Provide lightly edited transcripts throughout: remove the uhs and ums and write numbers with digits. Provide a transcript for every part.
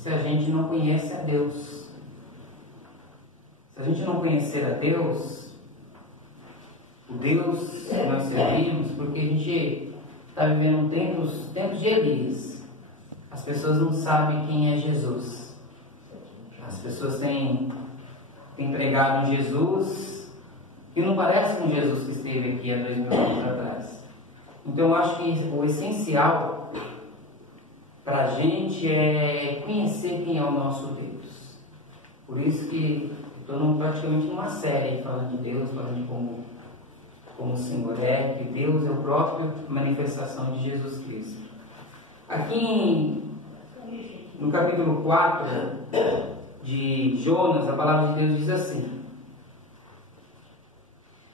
se a gente não conhece a Deus. Se a gente não conhecer a Deus, o Deus que nós servimos, porque a gente está vivendo tempos de Elias. As pessoas não sabem quem é Jesus. As pessoas têm pregado em Jesus que não parece com Jesus que esteve aqui há 2000 anos atrás. Então eu acho que o essencial para a gente é conhecer quem é o nosso Deus. Por isso que estou praticamente numa série falando de Deus, falando de como o Senhor é, que Deus é a própria manifestação de Jesus Cristo. Aqui no capítulo 4 de Jonas, a palavra de Deus diz assim: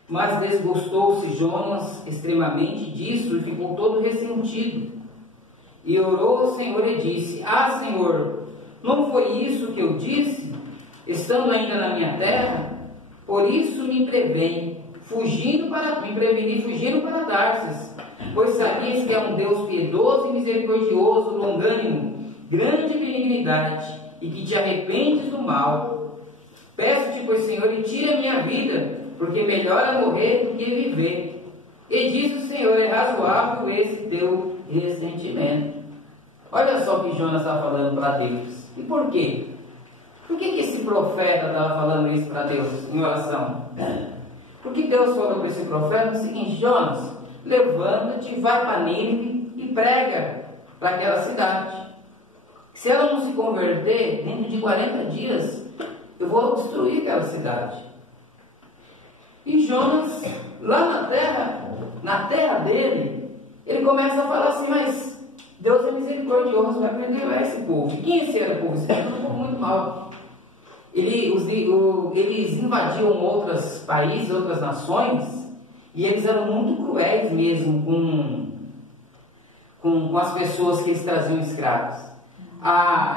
mas desgostou-se Jonas extremamente disso e ficou todo ressentido. E orou ao Senhor e disse: ah, Senhor, não foi isso que eu disse, estando ainda na minha terra? Por isso me preveni, fugindo para Tarsis, pois sabias que é um Deus piedoso e misericordioso, longânimo, grande benignidade, e que te arrependes do mal. Peço-te, pois, Senhor, e tira a minha vida, porque melhor é morrer do que viver. E disse o Senhor: é razoável esse teu ressentimento. Olha só o que Jonas está falando para Deus. E por quê? Por que esse profeta estava falando isso para Deus em oração? Porque Deus falou para esse profeta o seguinte: Jonas, levanta-te, vai para Nínive e prega para aquela cidade. Se ela não se converter, dentro de 40 dias, eu vou destruir aquela cidade. E Jonas, lá na terra dele, ele começa a falar assim: mas Deus é misericordioso, vai perdoar esse povo. E quem esse era o povo? Esse era um povo muito mau. Eles invadiam outros países, outras nações, e eles eram muito cruéis mesmo com as pessoas que eles traziam escravos.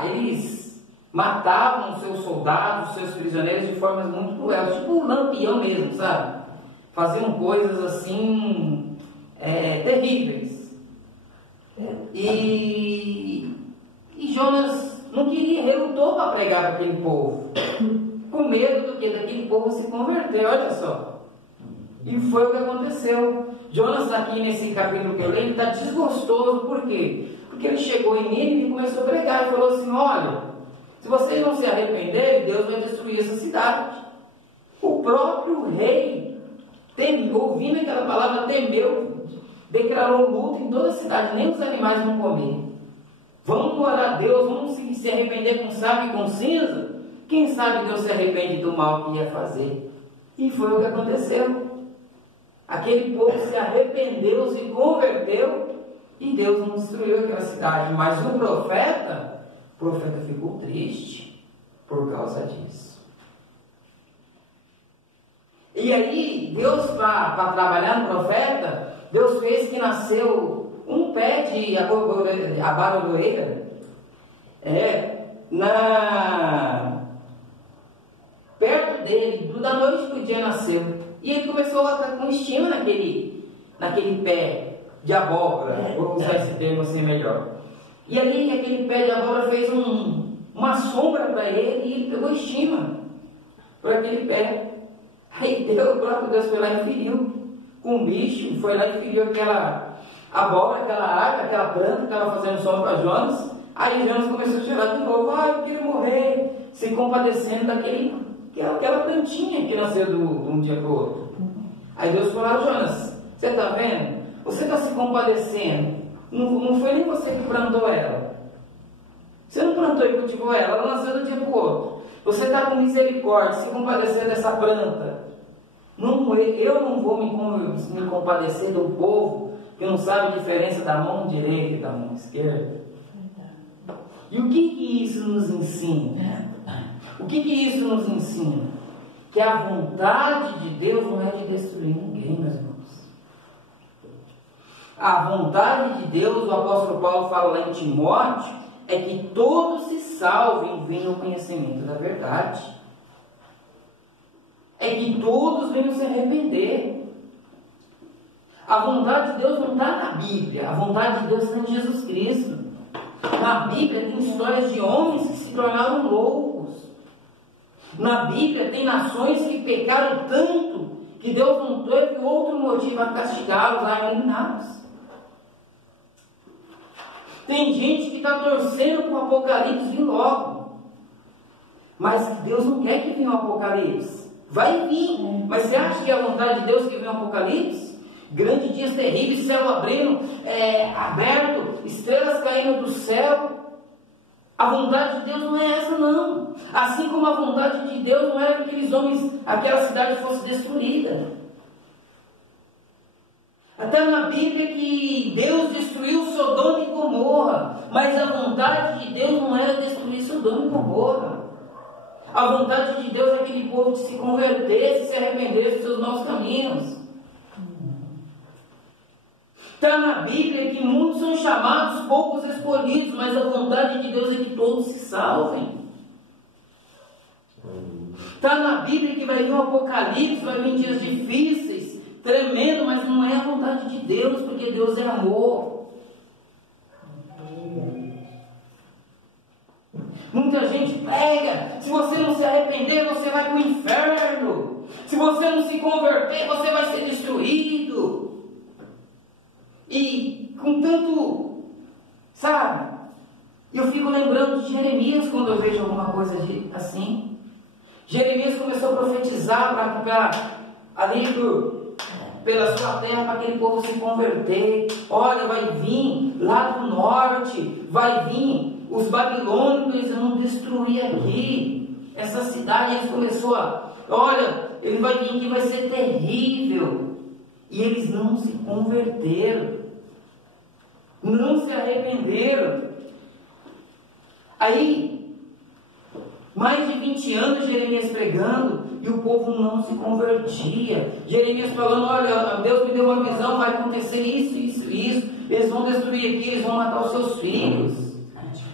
Eles matavam os seus soldados, os seus prisioneiros de formas muito cruéis, tipo um lampião mesmo, sabe? Faziam coisas assim terríveis. E Jonas não queria, relutou para pregar para aquele povo, com medo do que daquele povo se converter, olha só. E foi o que aconteceu. Jonas está aqui nesse capítulo que eu leio, ele está desgostoso, por quê? Porque ele chegou em Nínive e começou a pregar, e falou assim: olha, se vocês não se arrependerem, Deus vai destruir essa cidade. O próprio rei, ouvindo aquela palavra, temeu, declarou luto em toda a cidade, nem os animais vão comer. Vamos orar a Deus, vamos se arrepender com saco e com cinza. Quem sabe Deus se arrepende do mal que ia fazer. E foi o que aconteceu. Aquele povo se arrependeu, se converteu, e Deus não destruiu aquela cidade. Mas o profeta ficou triste por causa disso. E aí, Deus, para trabalhar no profeta, Deus fez que nasceu um pé de abarodoeira perto dele, da noite para o dia nasceu. E ele começou a estar com estima naquele pé de abóbora, vou usar esse termo assim melhor. E ali aquele pé de abóbora fez uma sombra para ele, e ele pegou estima por aquele pé. Aí o próprio Deus foi lá e feriu com um bicho, foi lá e feriu aquela abóbora, aquela árvore, aquela planta que estava fazendo sombra para Jonas. Aí Jonas começou a chorar de novo: eu quero morrer, se compadecendo daquela plantinha que nasceu de um dia para o outro. Aí Deus falou: Jonas, você está vendo? Você está se compadecendo. Não foi nem você que plantou ela. Você não plantou e cultivou ela, ela nasceu de um dia para o outro. Você está com misericórdia, se compadecendo dessa planta. Eu não vou me compadecer do povo que não sabe a diferença da mão direita e da mão esquerda. E o que isso nos ensina? O que isso nos ensina? Que a vontade de Deus não é de destruir ninguém, meus irmãos. A vontade de Deus, o apóstolo Paulo fala lá em Timóteo, é que todos se salvem e venham ao conhecimento da verdade. É que todos venham se arrepender. A vontade de Deus não está na Bíblia, a vontade de Deus está em Jesus Cristo. Na Bíblia tem histórias de homens que se tornaram loucos. Na Bíblia tem nações que pecaram tanto que Deus não teve outro motivo a castigá-los, a eliminá-los. Tem gente que está torcendo para o Apocalipse vir logo, mas Deus não quer que venha o Apocalipse. Vai vir, mas você acha que é a vontade de Deus que venha o Apocalipse? Grandes dias terríveis, céu abrindo, aberto, estrelas caindo do céu. A vontade de Deus não é essa, não. Assim como a vontade de Deus não era que aqueles homens, aquela cidade fosse destruída. Até na Bíblia que Deus destruiu Sodoma e Gomorra, mas a vontade de Deus não era destruir Sodoma e Gomorra. A vontade de Deus é que aquele povo se convertesse, se arrependesse dos seus maus caminhos. Está na Bíblia que muitos são chamados, poucos escolhidos, mas a vontade de Deus é que todos se salvem. Está na Bíblia que vai vir um Apocalipse, vai vir dias difíceis, tremendo, mas não é a vontade de Deus, porque Deus é amor. Muita gente pega, se você não se arrepender, você vai para o inferno. Se você não se converter, você vai ser destruído. E com tanto, sabe, eu fico lembrando de Jeremias quando eu vejo alguma coisa assim. Jeremias começou a profetizar ali pela sua terra, para aquele povo se converter. Olha, vai vir lá do norte, vai vir os babilônicos, eles vão destruir aqui essa cidade. Eles começou olha, ele vai vir aqui, vai ser terrível. E eles não se converteram, não se arrependeram. Aí, mais de 20 anos Jeremias pregando, e o povo não se convertia. Jeremias falando, olha, Deus me deu uma visão, vai acontecer isso, isso, isso. Eles vão destruir aqui, eles vão matar os seus filhos,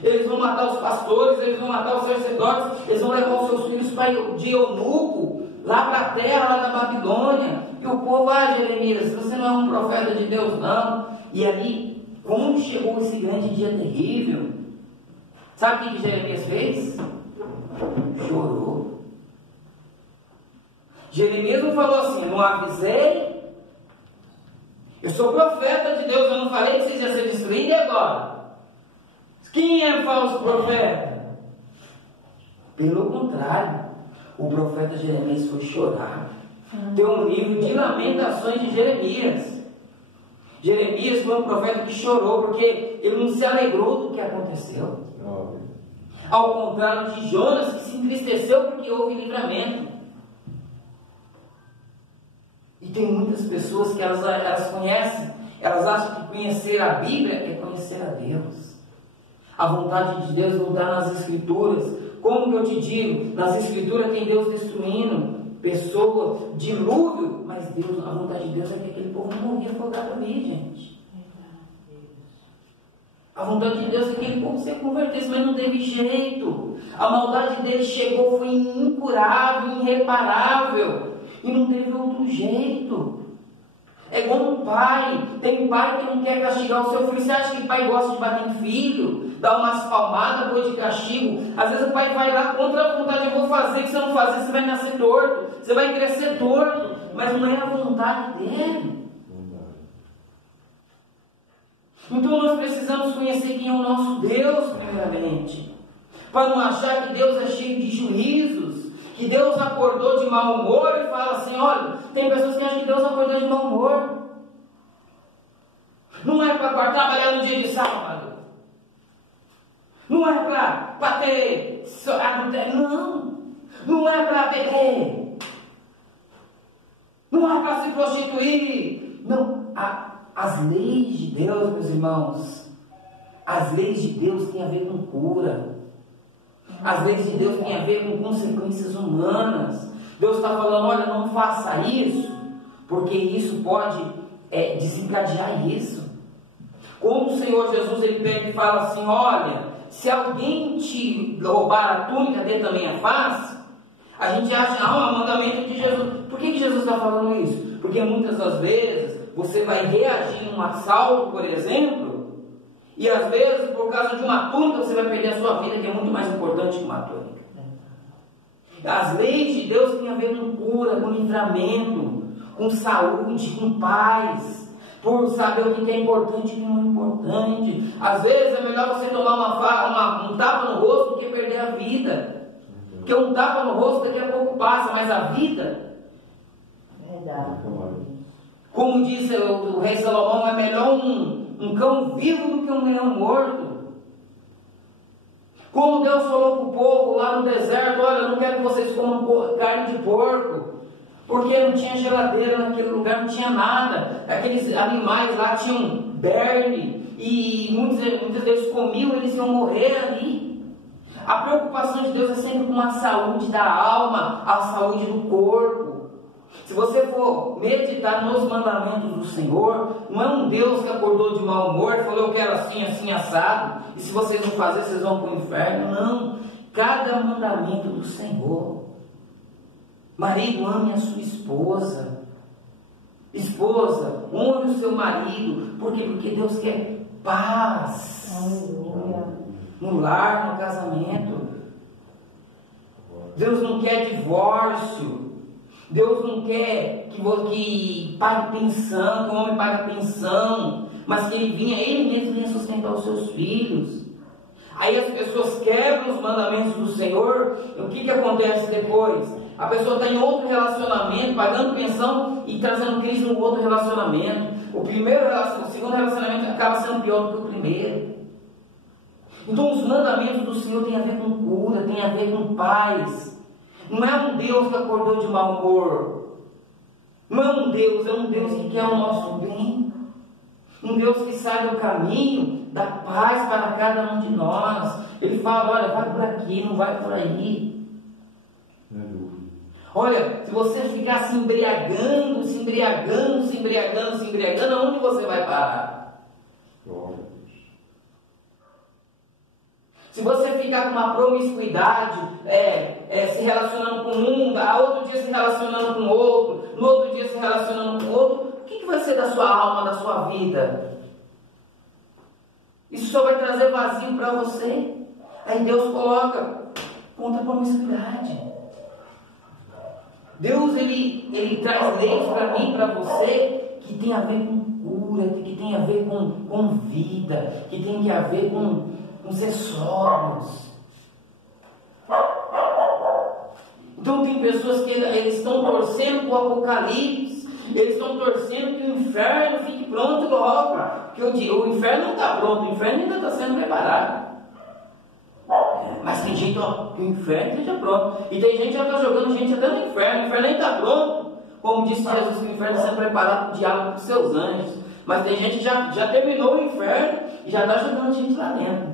eles vão matar os pastores, eles vão matar os sacerdotes, eles vão levar os seus filhos de eunuco, lá para a terra, lá na Babilônia. E o povo, Jeremias, você não é um profeta de Deus, não. E ali, quando chegou esse grande dia terrível, sabe o que Jeremias fez? Chorou. Jeremias não falou assim, não avisei, eu sou profeta de Deus, eu não falei que vocês iam ser destruídos, e agora? Quem é falso profeta? Pelo contrário, o profeta Jeremias foi chorar. Tem um livro de lamentações de Jeremias. Jeremias foi um profeta que chorou, porque ele não se alegrou do que aconteceu. Ao contrário de Jonas, que se entristeceu porque houve livramento. E tem muitas pessoas que elas conhecem, elas acham que conhecer a Bíblia é conhecer a Deus. A vontade de Deus não está nas Escrituras. Como que eu te digo? Nas Escrituras tem Deus destruindo pessoas, dilúvio, mas Deus, a vontade de Deus é que aquele povo não morria afogado ali, gente. A vontade de Deus é que aquele povo se convertesse, mas não teve jeito. A maldade dele chegou, foi incurável, irreparável, e não teve outro jeito. É igual um pai. Tem pai que não quer castigar o seu filho. Você acha que pai gosta de bater em filho? Dar umas palmadas depois de castigo? Às vezes o pai vai lá contra a vontade. Eu vou fazer, que se eu não fazer, você vai nascer torto, você vai crescer torto. Mas não é a vontade dele. Então nós precisamos conhecer quem é o nosso Deus, primeiramente, para não achar que Deus é cheio de juízos, que Deus acordou de mau humor e fala assim, olha, tem pessoas que acham que Deus acordou de mau humor. Não é para trabalhar no dia de sábado, não é para ter, não é para beber, não é para se prostituir, não. As leis de Deus, meus irmãos, as leis de Deus têm a ver com cura. As leis de Deus têm a ver com consequências humanas. Deus está falando, olha, não faça isso, porque isso pode desencadear isso. Como o Senhor Jesus, ele pega e fala assim, olha, se alguém te roubar a túnica, dê também a face. A gente acha, é um mandamento de Jesus. Por que Jesus está falando isso? Porque muitas das vezes você vai reagir num assalto, por exemplo, E às vezes, por causa de uma túnica, você vai perder a sua vida, que é muito mais importante que uma túnica. As leis de Deus têm a ver com cura, com livramento, com saúde, com paz, por saber o que é importante e o que não é importante. Às vezes é melhor você tomar um tapa no rosto do que perder a vida. Porque um tapa no rosto daqui a pouco passa, mas a vida... Como disse o rei Salomão, é melhor um cão vivo do que um leão morto. Como Deus falou para o povo lá no deserto: olha, eu não quero que vocês comam carne de porco, porque não tinha geladeira naquele lugar, não tinha nada. Aqueles animais lá tinham berne, e muitas vezes comiam, eles iam morrer ali. A preocupação de Deus é sempre com a saúde da alma, a saúde do corpo. Se você for meditar nos mandamentos do Senhor, não é um Deus que acordou de mau humor e falou: eu quero assim, assim, assado, e se vocês não fazerem, vocês vão para o inferno. Não. Cada mandamento do Senhor. Marido, ame a sua esposa. Esposa, honre o seu marido. Por quê? Porque Deus quer paz. Aleluia. No lar, no casamento. Deus não quer divórcio. Deus não quer que pague pensão, que o homem pague pensão, mas que ele mesmo venha sustentar os seus filhos. Aí as pessoas quebram os mandamentos do Senhor, e o que acontece depois? A pessoa está em outro relacionamento, pagando pensão e trazendo crise no outro relacionamento. O segundo relacionamento acaba sendo pior do que o primeiro. Então os mandamentos do Senhor têm a ver com cura, têm a ver com paz. Não é um Deus que acordou de mau humor. Não é um Deus que quer o nosso bem. Um Deus que sabe o caminho da paz para cada um de nós. Ele fala: olha, vai por aqui, não vai por aí. Olha, se você ficar se embriagando, aonde você vai parar? Se você ficar com uma promiscuidade, se relacionando com um, a outro dia se relacionando com o outro, no outro dia se relacionando com o outro, o que vai ser da sua alma, da sua vida? Isso só vai trazer vazio para você. Aí Deus coloca contra a promiscuidade. Deus, ele traz leis para mim, para você, que tem a ver com cura, que tem a ver com vida, que tem a ver com ser sóbrios. Então tem pessoas que eles estão torcendo para o Apocalipse, eles estão torcendo que o inferno fique pronto logo. Porque eu digo, o inferno não está pronto, o inferno ainda está sendo preparado. Mas tem gente que o inferno esteja pronto. E tem gente que já está jogando gente até no inferno, o inferno nem está pronto. Como disse Jesus, que o inferno está sendo preparado para o diabo e para os seus anjos. Mas tem gente que já terminou o inferno e já está jogando gente lá dentro.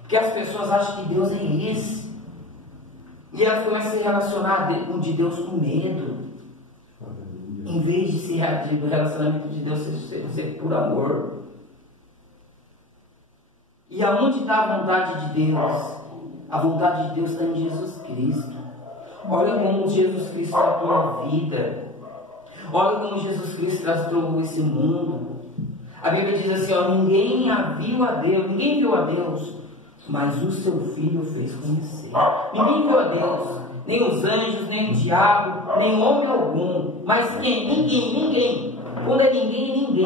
Porque as pessoas acham que Deus é esse. E elas começam a se relacionar de Deus com medo. Em vez de ser o relacionamento de Deus ser por amor. E aonde está a vontade de Deus? A vontade de Deus está em Jesus Cristo. Olha como Jesus Cristo tratou a vida. Olha como Jesus Cristo tratou esse mundo. A Bíblia diz assim: ó, ninguém viu a Deus, mas o seu Filho fez conhecer. Ninguém viu a Deus, nem os anjos, nem o diabo, nem homem algum. Mas quem? Ninguém. Quando é ninguém,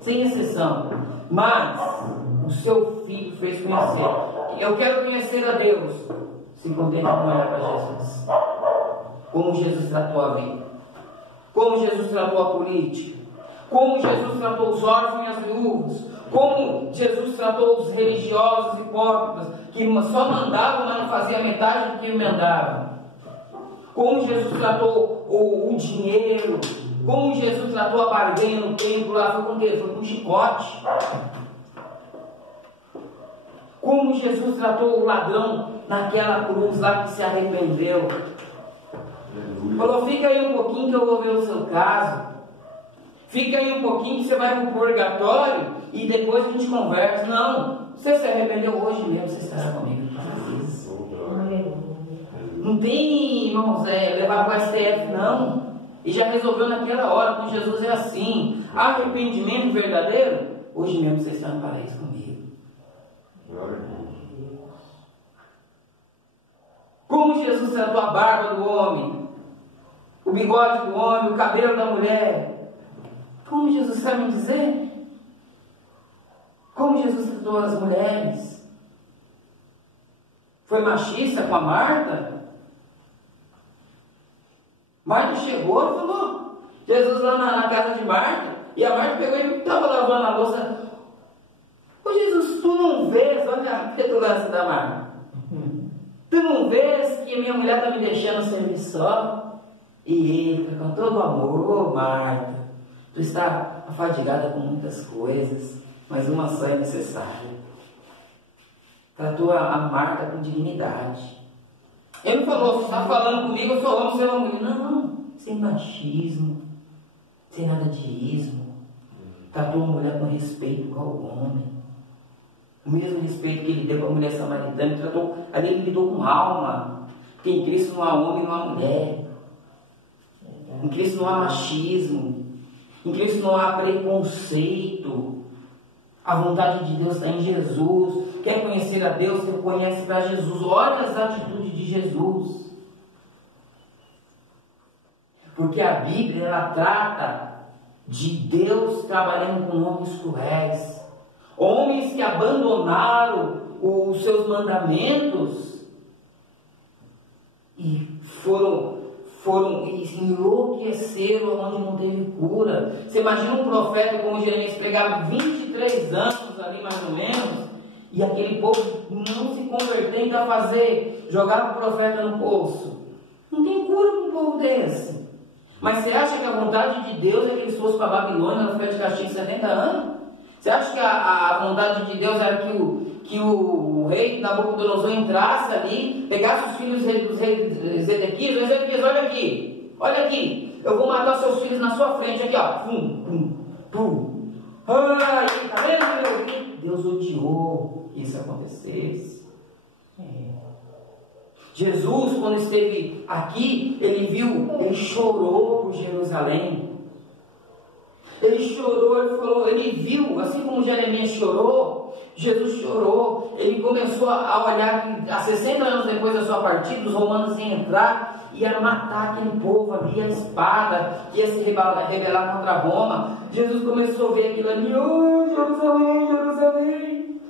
sem exceção. Mas o seu Filho fez conhecer. Eu quero conhecer a Deus. Se contente com olhar para Jesus. Como Jesus tratou a vida. Como Jesus tratou a política. Como Jesus tratou os órfãos e as viúvas. Como Jesus tratou os religiosos hipócritas, que só mandavam, mas não faziam metade do que emendavam. Como Jesus tratou o dinheiro. Como Jesus tratou a barganha no templo lá. Foi com o quê? Foi com um chicote. Como Jesus tratou o ladrão naquela cruz lá que se arrependeu. Falou: fica aí um pouquinho que eu vou ver o seu caso. Fica aí um pouquinho que você vai para o purgatório e depois a gente conversa. Não, você se arrependeu hoje mesmo, você estará comigo. Não tem, irmãos, levar para o STF não. E já resolveu naquela hora. Com Jesus é assim. Arrependimento verdadeiro hoje mesmo você está no paraíso comigo. Glória a Deus. Como Jesus tratou a barba do homem, o bigode do homem, o cabelo da mulher. Como Jesus sabe me dizer? Como Jesus tratou as mulheres? Foi machista com a Marta? Marta chegou e falou, Jesus lá na casa de Marta, e a Marta pegou e estava lavando a louça. Ô Jesus, tu não vês, olha a petulância da Marta. Tu não vês que a minha mulher está me deixando servir só? E ele, com todo amor, ô Marta, tu está afadigada com muitas coisas, mas uma só é necessária. Tratou a Marta com dignidade. Ele me falou, você está falando comigo, eu sou homem, você é uma mulher. Não, sem machismo, sem nada de ismo. Tratou a mulher com respeito igual ao homem. O mesmo respeito que ele deu para a mulher samaritana, ele tratou, ali ele lidou com alma. Porque em Cristo não há homem, não há mulher. Em Cristo não há machismo. Em Cristo não há preconceito. A vontade de Deus está em Jesus. Quer conhecer a Deus, você conhece para Jesus. Olha as atitudes de Jesus. Porque a Bíblia, ela trata de Deus trabalhando com homens cruéis. Homens que abandonaram os seus mandamentos e enlouqueceram onde não teve cura. Você imagina um profeta como Jeremias pregava 23 anos ali mais ou menos, e aquele povo não se converter, ainda fazer, jogar o profeta no poço. Não tem cura para um povo desse. Mas você acha que a vontade de Deus é que eles fossem para a Babilônia, ela foi de castigo 70 anos? Você acha que a vontade de Deus era que o rei Nabucodonosor entrasse ali, pegasse os filhos dos reis Zedequias, olha aqui, eu vou matar seus filhos na sua frente, aqui ó, pum, pum, pum. Ai, tá vendo, meu? Deus odiou que isso acontecesse. Jesus, quando esteve aqui, ele chorou por Jerusalém. Ele chorou, ele falou, ele viu, assim como Jeremias chorou, Jesus chorou. Ele começou a olhar que há 60 anos depois da sua partida, os romanos iam entrar, ia matar aquele povo ali, a espada, ia se rebelar contra Roma. Jesus começou a ver aquilo ali, oh Jerusalém, Jerusalém,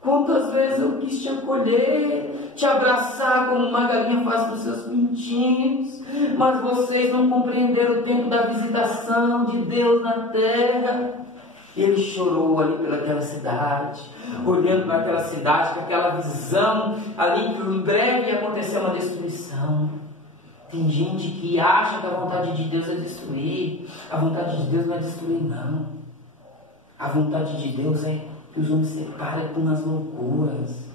quantas vezes eu quis te acolher, te abraçar como uma galinha faz com seus pintinhos, mas vocês não compreenderam o tempo da visitação de Deus na terra. E ele chorou ali pelaquela cidade, olhando para aquela cidade, com aquela visão ali que em breve ia acontecer uma destruição. Tem gente que acha que a vontade de Deus é destruir. A vontade de Deus não é destruir, não. A vontade de Deus é que os homens se parem com as loucuras,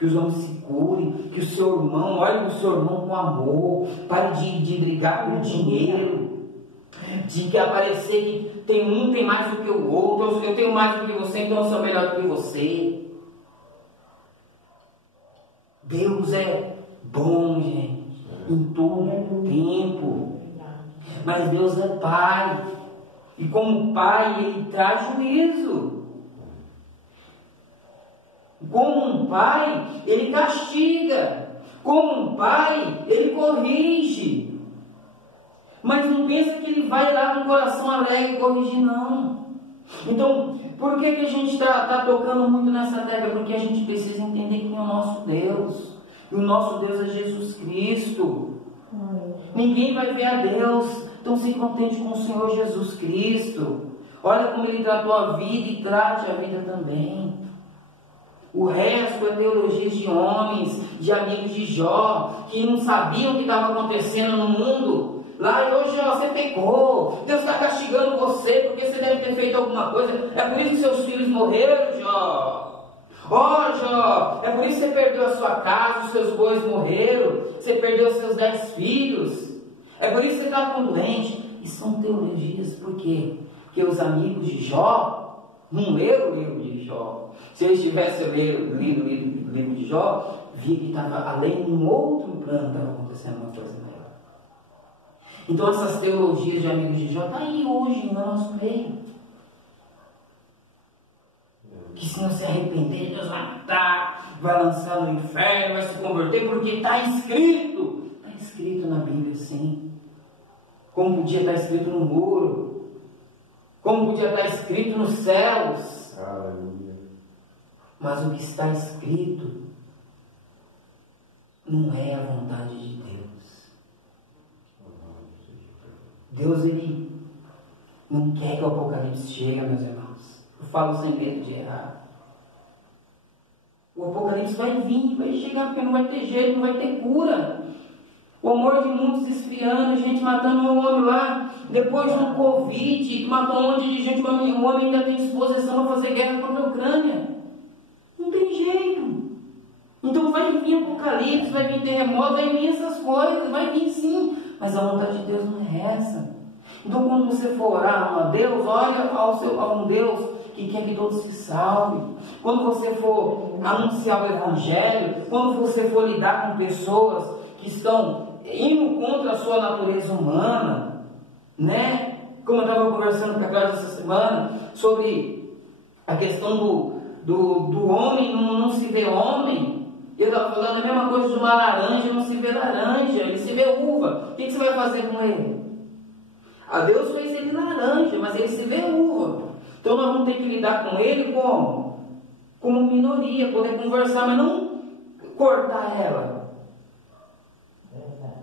que os homens se curem, que o seu irmão, olhe para o seu irmão com amor, pare de brigar por dinheiro, de que aparecer que um tem mais do que o outro, eu tenho mais do que você, então eu sou melhor do que você. Deus é bom, gente, em todo tempo, mas Deus é Pai, e como Pai Ele traz juízo. Como um pai, ele castiga. Como um pai, ele corrige. Mas não pensa que ele vai lá com o coração alegre corrigir, não. Então, por que a gente está tocando muito nessa tecla? Porque a gente precisa entender quem é o nosso Deus. E o nosso Deus é Jesus Cristo. Ninguém vai ver a Deus. Então se contente com o Senhor Jesus Cristo. Olha como Ele tratou a vida e trate a vida também. O resto é teologias de homens, de amigos de Jó, que não sabiam o que estava acontecendo no mundo. Lá, hoje Jó, você pecou, Deus está castigando você, porque você deve ter feito alguma coisa. É por isso que seus filhos morreram, Jó. Ó, Jó, é por isso que você perdeu a sua casa, os seus bois morreram, você perdeu os seus 10 filhos. É por isso que você está com doente. E são teologias, por quê? Porque os amigos de Jó não leram o livro de Jó. Se eles tivessem lido o livro de Jó, via que estava além de um outro plano, estava acontecendo uma coisa maior. Então essas teologias de amigos de Jó estão aí hoje no nosso meio. que se não se arrepender, Deus vai matar, vai lançar no inferno, vai se converter, porque está escrito. Está escrito na Bíblia, sim. Como podia estar escrito no muro, como podia estar escrito nos céus. Aleluia. Mas o que está escrito não é a vontade de Deus. Deus, Ele não quer que o Apocalipse chegue, meus irmãos. Eu falo sem medo de errar. O Apocalipse vai vir, vai chegar, porque não vai ter jeito, não vai ter cura. O amor de muitos esfriando, gente matando um homem lá, depois do Covid, matou um monte de gente, o homem ainda tem disposição a fazer guerra contra a Ucrânia. Não tem jeito. Então vai vir Apocalipse, vai vir terremoto, vai vir essas coisas, vai vir sim. Mas a vontade de Deus não é essa. Então quando você for orar a Deus, olha a um Deus que quer que todos se salvem. Quando você for anunciar o Evangelho, quando você for lidar com pessoas que estão indo contra a sua natureza humana, né? Como eu estava conversando com a Cláudia essa semana, sobre a questão do homem não se vê homem. Eu estava falando a mesma coisa de uma laranja, não se vê laranja, ele se vê uva. O que você vai fazer com ele? A Deus fez ele laranja, mas ele se vê uva. Então nós vamos ter que lidar com ele como minoria, poder conversar, mas não cortar ela.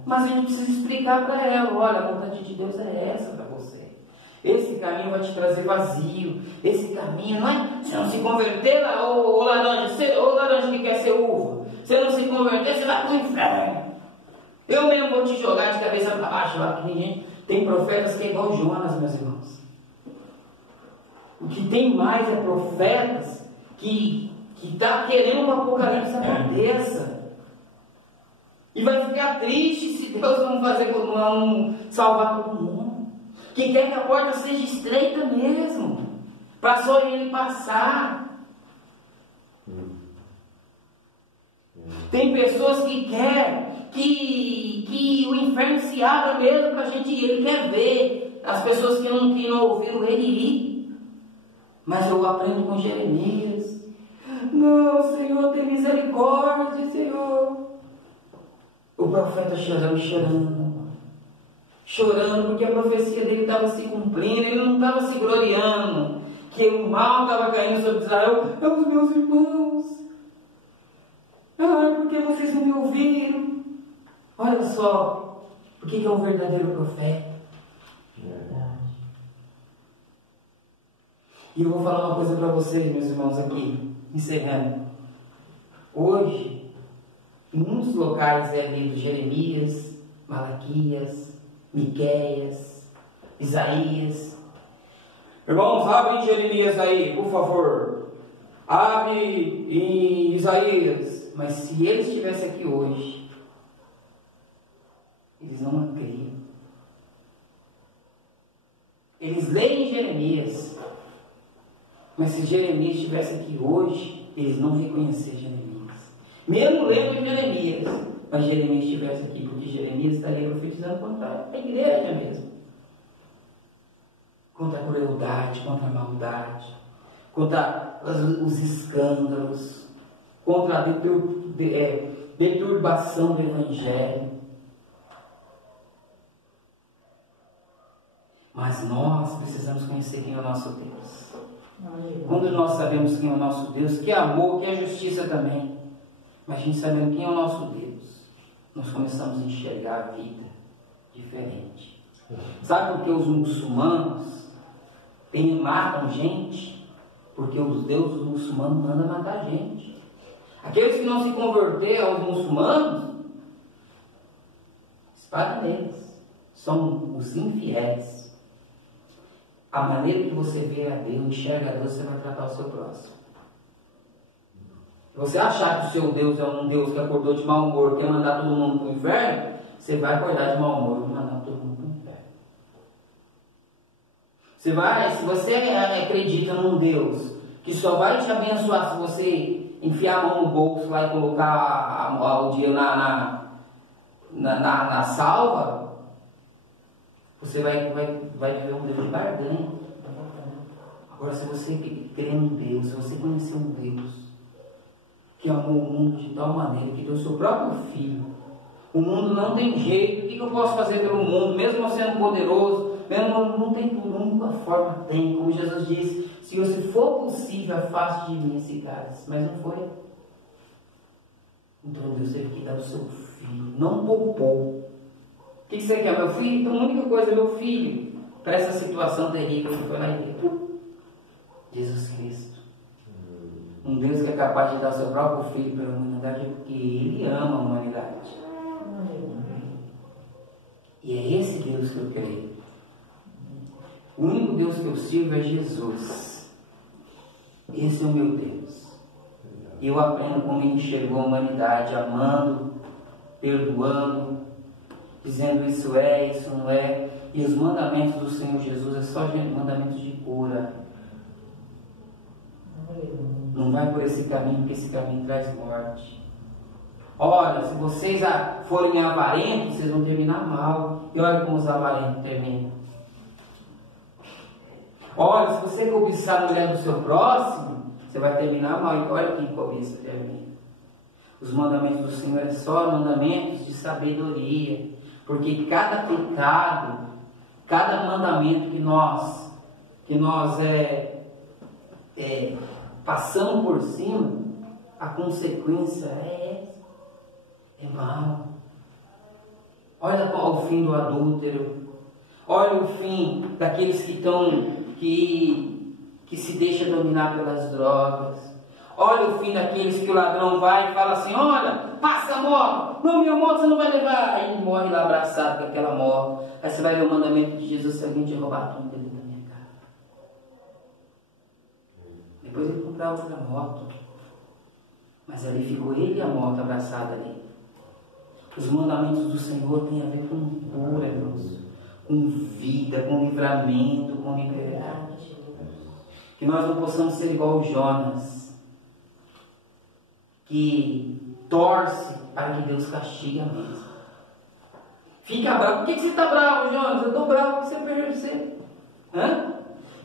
Mas a gente precisa explicar para ela: olha, a vontade de Deus é essa para você. Esse caminho vai te trazer vazio. Esse caminho não é. Se não se converter, ô laranja que quer ser uva, se não se converter, você vai para o inferno. Eu mesmo vou te jogar de cabeça para baixo lá. Tem profetas que é igual Jonas, meus irmãos. O que tem mais é profetas que está querendo que o Apocalipse aconteça. E vai ficar triste se Deus não salvar todo mundo. Que quer que a porta seja estreita mesmo, para só ele passar. Tem pessoas que querem que o inferno se abra mesmo para a gente ir. Ele quer ver as pessoas que não ouviram ele ir. Mas eu aprendo com Jeremias: não, Senhor, tem misericórdia, Senhor. O profeta chorando, porque a profecia dele estava se cumprindo. Ele não estava se gloriando que o mal estava caindo sobre Israel. É os meus irmãos. Porque vocês não me ouviram. Olha só, o que é um verdadeiro profeta. Verdade. E eu vou falar uma coisa para vocês, meus irmãos, aqui, encerrando. Hoje, em muitos locais é lido Jeremias, Malaquias, Miqueias, Isaías. Irmãos, abre em Jeremias aí, por favor. Abre em Isaías. Mas se eles estivessem aqui hoje, eles não criam. Eles leem Jeremias. Mas se Jeremias estivesse aqui hoje, eles não reconheceriam Jeremias. Mesmo lendo Jeremias, mas Jeremias estivesse aqui, porque Jeremias estaria profetizando contra a igreja mesmo. Contra a crueldade, contra a maldade, contra os escândalos, contra a deturbação do Evangelho. Mas nós precisamos conhecer quem é o nosso Deus. Quando nós sabemos quem é o nosso Deus, que é amor, que é justiça também, mas a gente sabendo quem é o nosso Deus, nós começamos a enxergar a vida diferente. Sabe por que os muçulmanos matam gente? Porque os deuses muçulmanos mandam matar gente. Aqueles que não se converteram aos muçulmanos, espada neles, são os infiéis. A maneira que você vê a Deus, enxerga a Deus, você vai tratar o seu próximo. Se você achar que o seu Deus é um Deus que acordou de mau humor, quer mandar todo mundo para o inferno, você vai acordar de mau humor e mandar todo mundo para o inferno. Se você acredita num Deus que só vai te abençoar se você enfiar a mão no bolso lá e colocar o dinheiro na salva, você vai viver um Deus de barganha. Agora, se você crê em Deus, se você conhecer um Deus que amou o mundo de tal maneira que deu o seu próprio Filho, o mundo não tem jeito, o que eu posso fazer pelo mundo, mesmo eu sendo poderoso, mesmo não tem por uma forma, tem, como Jesus disse, se for possível, afaste de mim esse cálice, mas não foi. Então Deus teve que dar o seu Filho, não poupou. O que você quer, meu filho? Então a única coisa, meu filho, para essa situação terrível que foi lá e deu. Jesus Cristo. Um Deus que é capaz de dar seu próprio Filho pela humanidade, porque Ele ama a humanidade. E é esse Deus que eu creio. O único Deus que eu sirvo é Jesus. Esse é o meu Deus. E eu aprendo como Ele enxergou a humanidade, amando, perdoando, dizendo isso não é. E os mandamentos do Senhor Jesus é só mandamentos de cura. Não vai por esse caminho, porque esse caminho traz morte. Olha, se vocês forem avarentos, vocês vão terminar mal. E olha como os avarentos terminam. Olha, se você cobiçar a mulher do seu próximo, você vai terminar mal. E olha quem cobiça termina. Os mandamentos do Senhor é só mandamentos de sabedoria. Porque cada pecado, cada mandamento que nós passamos por cima, a consequência é mal. Olha o fim do adúltero. Olha o fim daqueles que se deixam dominar pelas drogas. Olha o fim daqueles que o ladrão vai e fala assim: olha, passa a moto. Não, minha moto você não vai levar. Aí ele morre lá abraçado com aquela moto. Aí você vai ver o mandamento de Jesus: se alguém te roubar tudo dentro da minha casa. Depois ele comprar outra moto. Mas ali ficou ele e a moto abraçada ali. Os mandamentos do Senhor têm a ver com cura, irmãos, com vida, com livramento, com liberdade. Que nós não possamos ser igual o Jonas, que torce para que Deus castigue mesmo. Fica bravo. Por que você está bravo, Jonas? Eu estou bravo porque você perdeu você.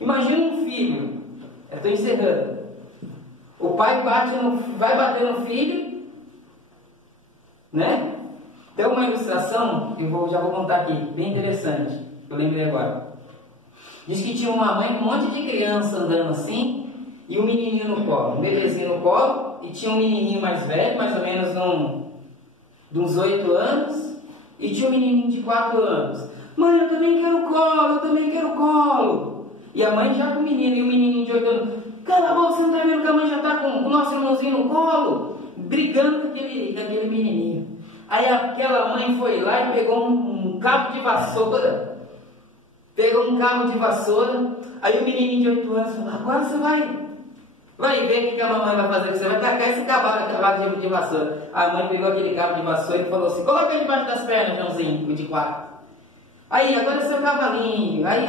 Imagina um filho. Eu estou encerrando. O pai vai bater no filho, né? Tem uma ilustração, já vou contar aqui, bem interessante, que eu lembrei agora. Diz que tinha uma mãe com um monte de criança andando assim, e um menininho no colo, um bebezinho no colo, e tinha um menininho mais velho, mais ou menos de uns 8 anos, e tinha um menininho de 4 anos. Mãe, eu também quero colo, eu também quero colo. E a mãe já com o menino, e o menininho de 8 anos, cala a boca, você não está vendo que a mãe já está com o nosso irmãozinho no colo? Brigando com aquele menininho. Aí aquela mãe foi lá e pegou um cabo de vassoura. Aí o menininho de 8 anos falou: agora você vai ver o que a mamãe vai fazer. Você vai tacar esse cabo de vassoura. A mãe pegou aquele cabo de vassoura e falou assim: coloca ele debaixo das pernas, Joãozinho, de 4. Aí, agora é seu cavalinho. Aí,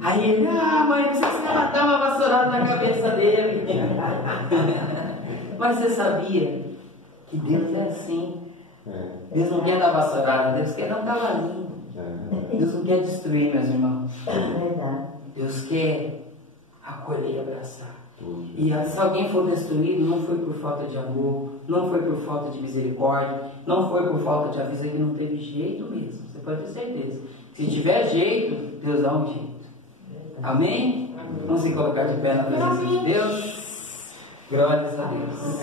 Aí ele: mãe, precisa dar uma vassourada na cabeça dele. Mas você sabia que Deus é assim? Deus não quer dar vassourada, Deus quer dar um cavalinho. Deus não quer destruir, meus irmãos. Deus quer acolher e abraçar. E se alguém for destruído, não foi por falta de amor, não foi por falta de misericórdia, não foi por falta de aviso, que não teve jeito mesmo. Você pode ter certeza. Se tiver jeito, Deus dá um jeito. Amém? Vamos se colocar de pé na presença de Deus. Glórias a Deus.